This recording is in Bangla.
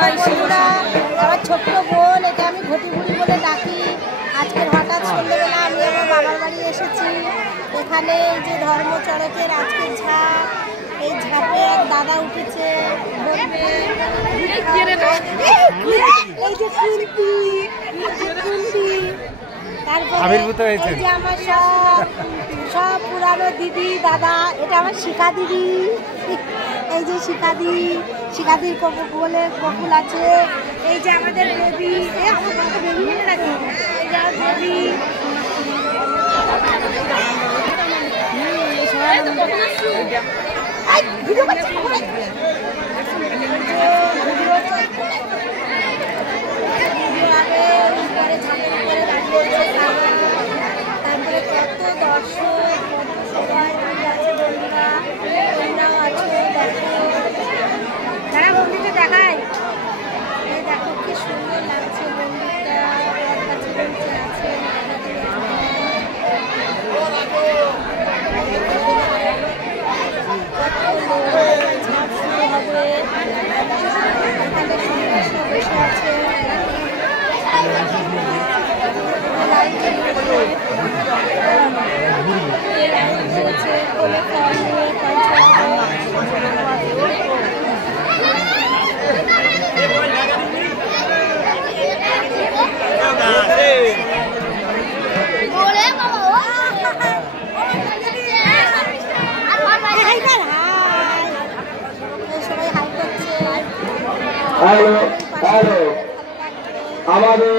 বন্ধুরা, আমার ছোট্ট বোন, এটা আমি ঘটি বুড়ি বলে ডাকি। আজকের হঠাৎ সন্ধ্যেবেলা আমি আমার বাবার বাড়ি এসেছি। এখানে এই যে ধর্মচড়কের আজকের ঝাঁপ, এই ঝাঁপে এক দাদা উঠেছে, এই যে কুন্তি, তারপরে এই যে আমার সব পুরানো দিদি দাদা, এটা আমার শিখা দিদি, এই যে শিখাদির বলে বকুল আছে, এই যে আমাদের বেবি, আমার বাবা বেবি মনে রাখি, এই যে আমার বেবি, তারপরে কত দর্শক, সবাই আছে বন্ধুরা, তোমরাও আছো, দেখো তারা মন্দিরটা দেখায়, এই দেখো কি সুন্দর লাগছে মন্দিরটা, ওর কাছে বলছে আছে ঝাঁপ শুরু হবে, এখানে সন্ন্যাসী বসে আছে, হ্যালো হ্যালো আমাদের